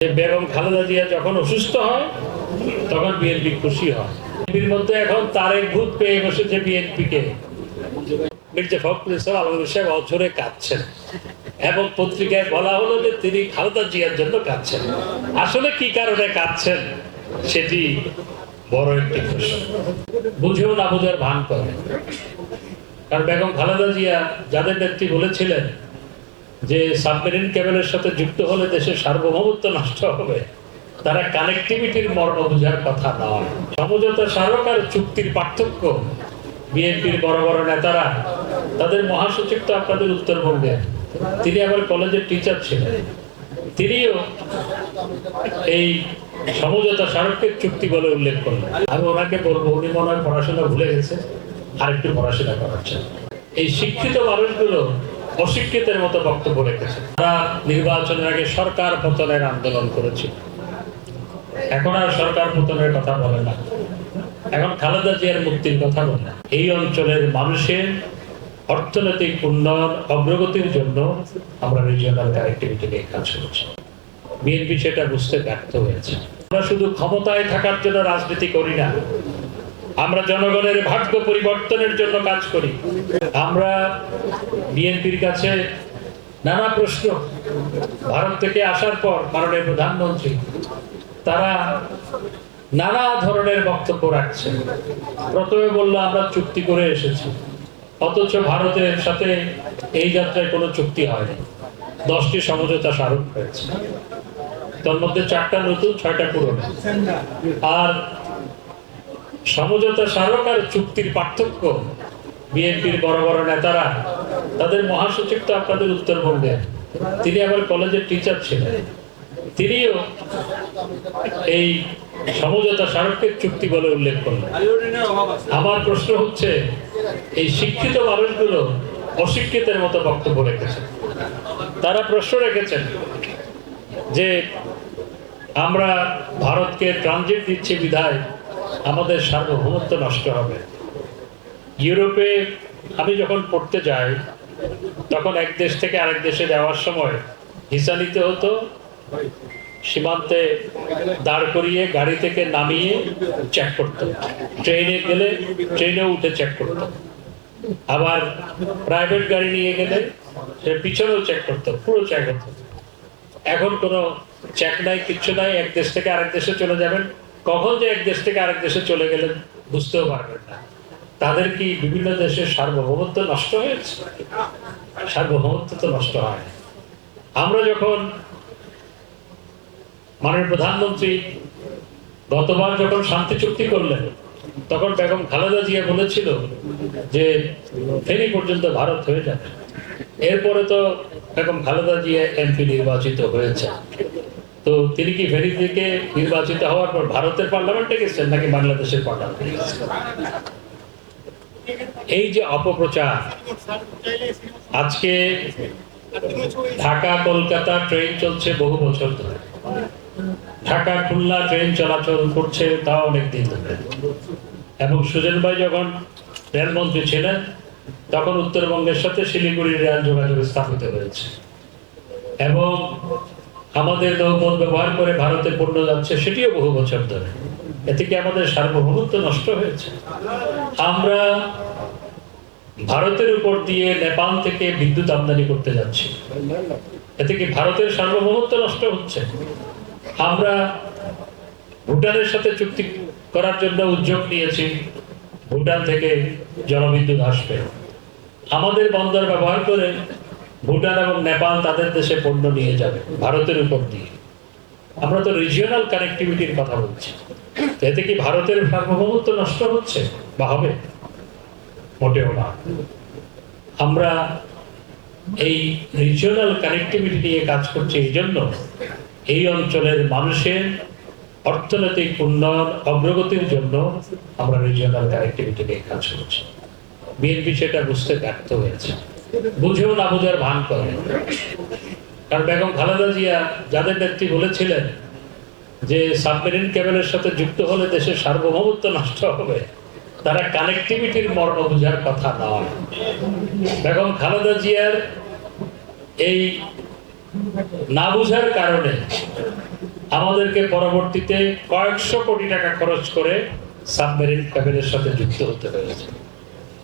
বেগম খালেদা জিয়া যখন অসুস্থ হয়, তখন বিএনপি খুশি হয়। মধ্যে এখন তারেক ভূত পেয়ে বসেছে বিএনপিকে মির্জা ফখরুল ইসলাম, আলমগীর সাহেব অঝরে কাঁদছেন। এবং পত্রিকায় বলা হলো যে তিনি খালেদা জিয়ার জন্য কাঁদছেন। আসলে কি কারণে কাঁদছেন? সেটি বড় একটি প্রশ্ন। বুঝেও না বুঝার ভান করে। কারণ বেগম খালেদা জিয়া যাদের নেত্রী বলেছিলেন যে সাবমেরিন কেবলের সাথে যুক্ত হলে দেশের সার্বভৌমত্ব নষ্ট হবে। তারা কানেক্টিভিটির মর্ম বোঝার কথা নয়। সমঝোতা স্মারক চুক্তির পার্থক্য। বিএনপির বড় বড় নেতারা, তাদের মহাসচিব তো আপনাদের উত্তরবঙ্গে তিনি আবার কলেজের টিচার ছিলেন। তিনিও এই সমঝোতা স্মারককে চুক্তি বলে উল্লেখ করলেন। আমি ওনাকে বলব, উনি মনে হয় পড়াশোনা ভুলে গেছে। আরেকটু পড়াশোনা করাচ্ছেন এই শিক্ষিত মানুষগুলো অশিক্ষিতের মতো বক্তব্য রেখেছে তারা নির্বাচনের আগে সরকার পতনের আন্দোলন করেছিল। এখন আর সরকার পতনের কথা বলে না। এখন খালেদা জিয়ার মুক্তির কথা বলে না। এই অঞ্চলের মানুষের অর্থনৈতিক উন্নয়ন, অগ্রগতির জন্য আমরা রিজিওনাল কানেক্টিভিটি নিয়ে কাজ করছি। বিএনপি সেটা বুঝতে ব্যর্থ হয়েছে। আমরা শুধু ক্ষমতায় থাকার জন্য রাজনীতি করি না। আমরা জনগণের ভাগ্য পরিবর্তনের জন্য কাজ করি। আমরা বিএনপির কাছে নানা প্রশ্ন। ভারত থেকে আসার পর মাননীয় প্রধানমন্ত্রী, তারা নানা ধরনের বক্তব্য রাখছেন। প্রথমে বলল, আমরা চুক্তি করে এসেছি। অথচ ভারতের সাথে এই যাত্রায় কোনো চুক্তি হয়নি। দশটি সমঝোতা স্মারক হয়েছে তার মধ্যে চারটা নতুন, ছয়টা পুরনো। আর সমঝোতা স্মারক আর চুক্তির পার্থক্য বিএনপির বড় বড় নেতারা, তাদের মহাসচিব তো আপনাদের উত্তরবঙ্গে তিনি আবার কলেজের টিচার ছিলেন। তিনিও এই সমঝোতা স্মারককে চুক্তি বলে উল্লেখ করলেন। আমার প্রশ্ন হচ্ছে, এই শিক্ষিত মানুষগুলো অশিক্ষিতের মতো বক্তব্য রেখেছে তারা প্রশ্ন রেখেছেন যে, আমরা ভারতকে ট্রানজিট দিচ্ছি বিধায় আমাদের সার্বভৌমত্ব নষ্ট হবে। ইউরোপে আমি যখন পড়তে যাই, তখন এক দেশ থেকে আরেক দেশে যাওয়ার সময় ভিসা নিতে হতো, সীমান্তে দাঁড় করিয়ে গাড়ি থেকে নামিয়ে চেক করতো ট্রেনে গেলে ট্রেনেও উঠে চেক করতো আবার প্রাইভেট গাড়ি নিয়ে গেলে সে পিছনেও চেক করতো পুরো চেক হতো। এখন কোনো চেক নাই, কিচ্ছু নাই, এক দেশ থেকে আরেক দেশে চলে যাবেন। কখন যে এক দেশ থেকে আরেক দেশে চলে গেলেন বুঝতেও পারবেন না। তাদের কি বিভিন্ন দেশের সার্বভৌমত্ব নষ্ট হয়েছে? সার্বভৌমত্ব তো নষ্ট হয় আমরা যখন মাননীয় প্রধানমন্ত্রী গতবার যখন শান্তি চুক্তি করলেন, তখন বেগম খালেদা জিয়া বলেছিল যে ফেরি পর্যন্ত ভারত হয়ে যাবে। এরপরে তো বেগম খালেদা জিয়া এমপি নির্বাচিত হয়েছে তো তিনি কি ফেরি থেকে নির্বাচিত হওয়ার পর ভারতের পার্লামেন্টে গেছেন নাকি বাংলাদেশের পার্লামেন্টে এই যে অপপ্রচার, আজকে ঢাকা, কলকাতা ট্রেন চলছে বহু বছর ধরে। ঢাকা, খুলনা ট্রেন চলাচল করছে তাও অনেক দিন ধরে। এবং সুজন ভাই যখন রেলমন্ত্রী ছিলেন, তখন উত্তরবঙ্গের সাথে শিলিগুড়ির রেল যোগাযোগ স্থাপিত হয়েছে। এবং আমাদের নৌপথ ব্যবহার করে ভারতে পণ্য যাচ্ছে, সেটিও বহু বছর ধরে। এতে কি আমাদের সার্বভৌমত্ব নষ্ট হয়েছে? আমরা ভারতের উপর দিয়ে নেপাল থেকে বিদ্যুৎ আমদানি করতে যাচ্ছি। এতে কি ভারতের সার্বভৌমত্ব নষ্ট হচ্ছে? আমরা ভুটানের সাথে চুক্তি করার জন্য উদ্যোগ নিয়েছি, ভুটান থেকে জলবিদ্যুৎ আসবে। আমাদের বন্দর ব্যবহার করে ভুটান এবং নেপাল তাদের দেশে পণ্য নিয়ে যাবে, ভারতের উপর দিয়ে। আমরা তো রিজিওনাল কানেক্টিভিটির কথা বলছি। এতে কি ভারতের সার্বভৌমত্ব নষ্ট হচ্ছে? বা হবে? মোটেও না। আমরা এই রিজিওনাল কানেক্টিভিটি নিয়ে কাজ করছি এই জন্য এই অঞ্চলের মানুষের অর্থনৈতিক উন্নয়ন, অগ্রগতির জন্য আমরা রিজিওনাল কানেক্টিভিটি নিয়ে কাজ করছি। বিএনপি সেটা বুঝতে ব্যর্থ হয়েছে। বুঝেও না বুঝার ভান করে। কারণ বেগম খালেদা জিয়া যাদের নেত্রী বলেছিলেন যে সাবমেরিন কেবলের সাথে যুক্ত হলে দেশের সার্বভৌমত্ব নষ্ট হবে, তারা কানেক্টিভিটির মর্ম বোঝার কথা নয়। বেগম খালেদা জিয়ার এই না বুঝার কারণে আমাদেরকে পরবর্তীতে কয়েকশো কোটি টাকা খরচ করে সাবমেরিন ক্যাবেলের সাথে যুক্ত হতে হয়েছে।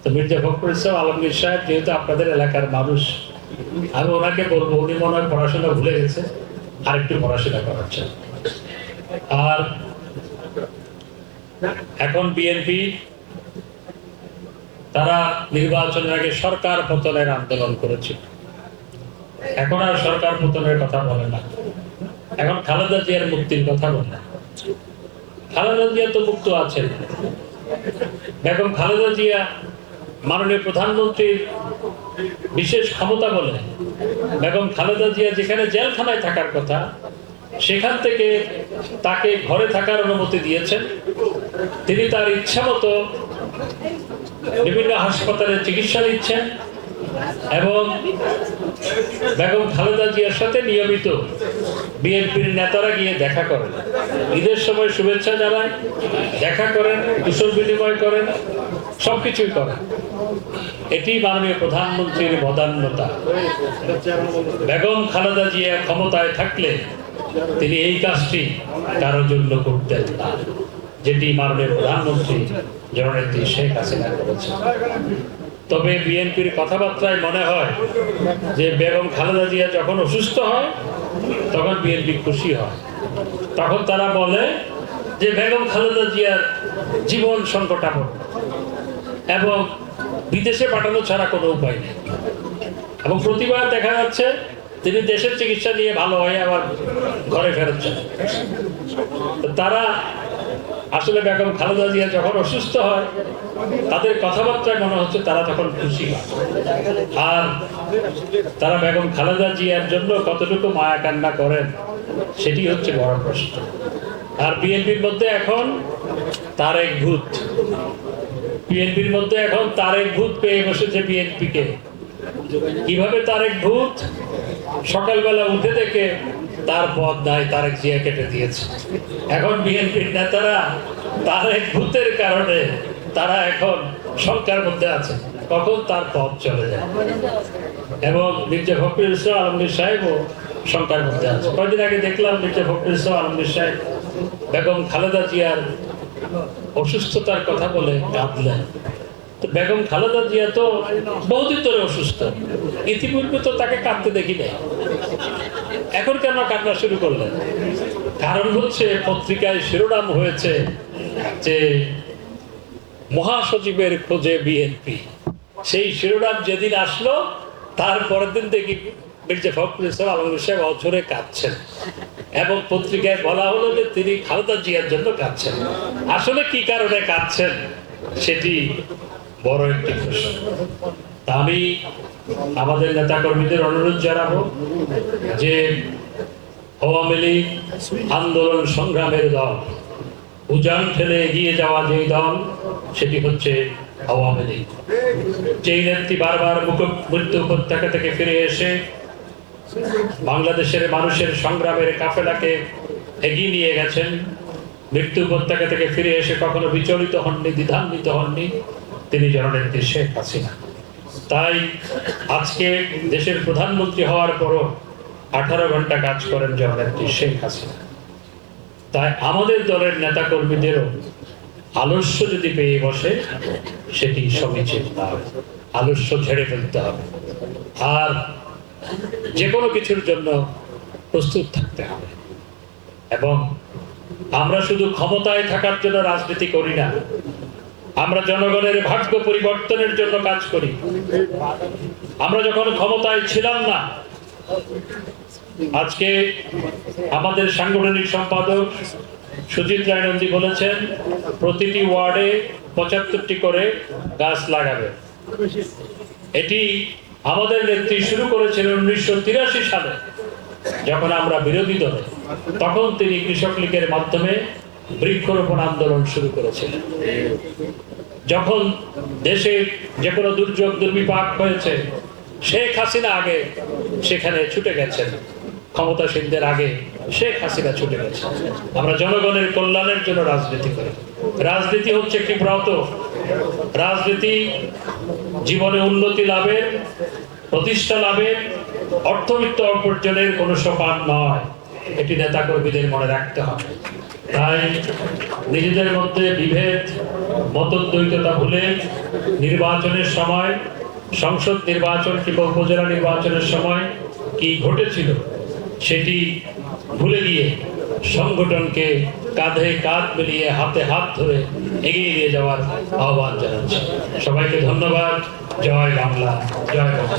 তো মির্জা ফখরুল ইসলাম আলমগীর সাহেব যেহেতু আপনাদের এলাকার মানুষ, আমি ওনাকে বলব, উনি মনে হয় পড়াশোনা ভুলে গেছে, আরেকটু পড়াশোনা করাচ্ছেন। আর এখন বিএনপি, তারা নির্বাচনের আগে সরকার পতনের আন্দোলন করেছিল এখন আর সরকার পতনের কথা বলে না। এখন খালেদা জিয়ার মুক্তির কথা বলে না। খালেদা জিয়া তো মুক্ত আছেন। বেগম খালেদা জিয়া মাননীয় প্রধানমন্ত্রীর বিশেষ ক্ষমতা বলে বেগম খালেদা জিয়া যেখানে জেলখানায় থাকার কথা, সেখান থেকে তাকে ঘরে থাকার অনুমতি দিয়েছেন। তিনি তার ইচ্ছা মতো বিভিন্ন হাসপাতালে চিকিৎসা নিচ্ছেন এবং বেগম খালেদা জিয়ার সাথে নিয়মিত বিএনপির নেতারা গিয়ে দেখা করেন। ঈদের সময় শুভেচ্ছা জানায়, দেখা করেন, কুশল বিনিময় করেন, সবকিছুই করেন। এটি মাননীয় প্রধানমন্ত্রীর বদান্যতা বেগম খালেদা জিয়া ক্ষমতায় থাকলে তিনি এই কাজটি কারোর জন্য করতেন না, যেটি মাননীয় প্রধানমন্ত্রী জননেত্রী শেখ হাসিনা করেছেন। তবে বিএনপির কথাবার্তায় মনে হয় যে বেগম খালেদা জিয়া যখন অসুস্থ হয়, তখন বিএনপি খুশি হয়। তখন তারা বলে যে বেগম খালেদা জিয়ার জীবন সংকটাপন্ন এবং বিদেশে পাঠানো ছাড়া কোনো উপায় নেই। এবং প্রতিবার দেখা যাচ্ছে তিনি দেশের চিকিৎসা নিয়ে ভালো হয়ে আবার ঘরে ফেরত যান। তারা আসলে বেগম খালেদা জিয়া যখন অসুস্থ হয়, তাদের কথাবার্তায় মনে হচ্ছে তারা তখন খুশি হয়। আর তারা বেগম খালেদা জিয়ার জন্য কতটুকু মায়া কান্না করেন, সেটি হচ্ছে বড় প্রশ্ন। আর বিএনপির মধ্যে এখন তারেক ভূত। বিএনপির মধ্যে এখন তারেক ভূত পেয়ে বসেছে বিএনপিকে। কীভাবে তারেক ভূত সকালবেলা উঠে দেখে তার পদ নাই তারেক জিয়া কেটে দিয়েছে। এখন বিএনপির নেতারা তারেক ভূতের কারণে তারা এখন সরকার মধ্যে আছে, কখন তার পথ চলে যায়। এবং মির্জা ফখরুল ইসলাম আলমগীর সাহেবও সরকার মধ্যে আছে। কয়েকদিন আগে দেখলাম মির্জা ফখরুল ইসলাম আলমগীর সাহেব, বেগম খালেদা জিয়ার অসুস্থতার কথা বলে কাঁদলেন তো বেগম খালেদা জিয়া তো বহুদিন ধরে অসুস্থ। ইতিপূর্বে তো তাকে কাঁদতে দেখি নাই। এখন কেন কান্না শুরু করলেন? কারণ হচ্ছে পত্রিকায় শিরোনাম হয়েছে যে মহাসচিবের খোঁজে বিএনপি। সেই শিরোনাম যেদিন আসলো, তার পরের দিন দেখি মির্জা ফখরুল ইসলাম আলমগীর সাহেব অঝরে কাঁদছেন। এবং পত্রিকায় বলা হলো যে তিনি খালেদা জিয়ার জন্য কাঁদছেন। আসলে কি কারণে কাঁদছেন সেটি বড় একটি প্রশ্ন। আমি আমাদের নেতা কর্মীদের অনুরোধ জানাব যে আওয়ামী লীগ আন্দোলন সংগ্রামের দল, উজান ঠেলে এগিয়ে যাওয়া যে দল, সেটি হচ্ছে আওয়ামী লীগ। যেই নেত্রী বারবার মুখ- মৃত্যু উপত্যকা থেকে ফিরে এসে বাংলাদেশের মানুষের সংগ্রামের কাফেলাকে এগিয়ে নিয়ে গেছেন। মৃত্যু উপত্যকা থেকে ফিরে এসে কখনো বিচলিত হননি, দ্বিধান্বিত হননি। তিনি জননেত্রী শেখ হাসিনা। তাই আজকে দেশের প্রধানমন্ত্রী হওয়ার পরও আঠারো ঘণ্টা কাজ করেন জননেত্রী শেখ হাসিনা। তাই আমাদের দলের নেতা কর্মীদেরও আলস্য যদি পেয়ে বসে, সেটি সমীচীন না হবে আলস্য ঝেড়ে ফেলতে হবে। আর যে কোনো কিছুর জন্য প্রস্তুত থাকতে হবে। এবং আমরা শুধু ক্ষমতায় থাকার জন্য রাজনীতি করি না, আমরা জনগণের ভাগ্য পরিবর্তনের জন্য কাজ করি। আমরা যখন ক্ষমতায় ছিলাম না, আজকে আমাদের সাংগঠনিক সম্পাদক সুজিত রায়নন্দী বলেছেন, প্রতিটি ওয়ার্ডে পঁচাত্তরটি করে গাছ লাগাবে। এটি আমাদের নেত্রী শুরু করেছিলেন উনিশশো তিরাশি সালে, যখন আমরা বিরোধী দলে, তখন তিনি কৃষক লীগের মাধ্যমে বৃক্ষরোপণ আন্দোলন শুরু করেছিলেন। যখন দেশে যে কোনো দুর্যোগ দুর্বিপাক হয়েছে, শেখ হাসিনা আগে সেখানে ছুটে গেছেন। ক্ষমতাসীনদের আগে শেখ হাসিনা ছুটে গেছে আমরা জনগণের কল্যাণের জন্য রাজনীতি করি। রাজনীতি হচ্ছে একটি ব্রত? রাজনীতি জীবনে উন্নতি লাভের, প্রতিষ্ঠা লাভের অর্থবিত্ত অর্জনের কোনো সোপান নয়। এটি নেতাকর্মীদের মনে রাখতে হবে। তাই নিজেদের মধ্যে বিভেদ, মতদ্বৈততা ভুলে নির্বাচনের সময়, সংসদ নির্বাচন কিংবা উপজেলা নির্বাচনের সময় কি ঘটেছিল সেটি ভুলে গিয়ে সংগঠনকে কাঁধে কাঁধ মিলিয়ে হাতে হাত ধরে এগিয়ে নিয়ে যাওয়ার আহ্বান জানাচ্ছি। সবাইকে ধন্যবাদ। জয় বাংলা জয় বাংলা।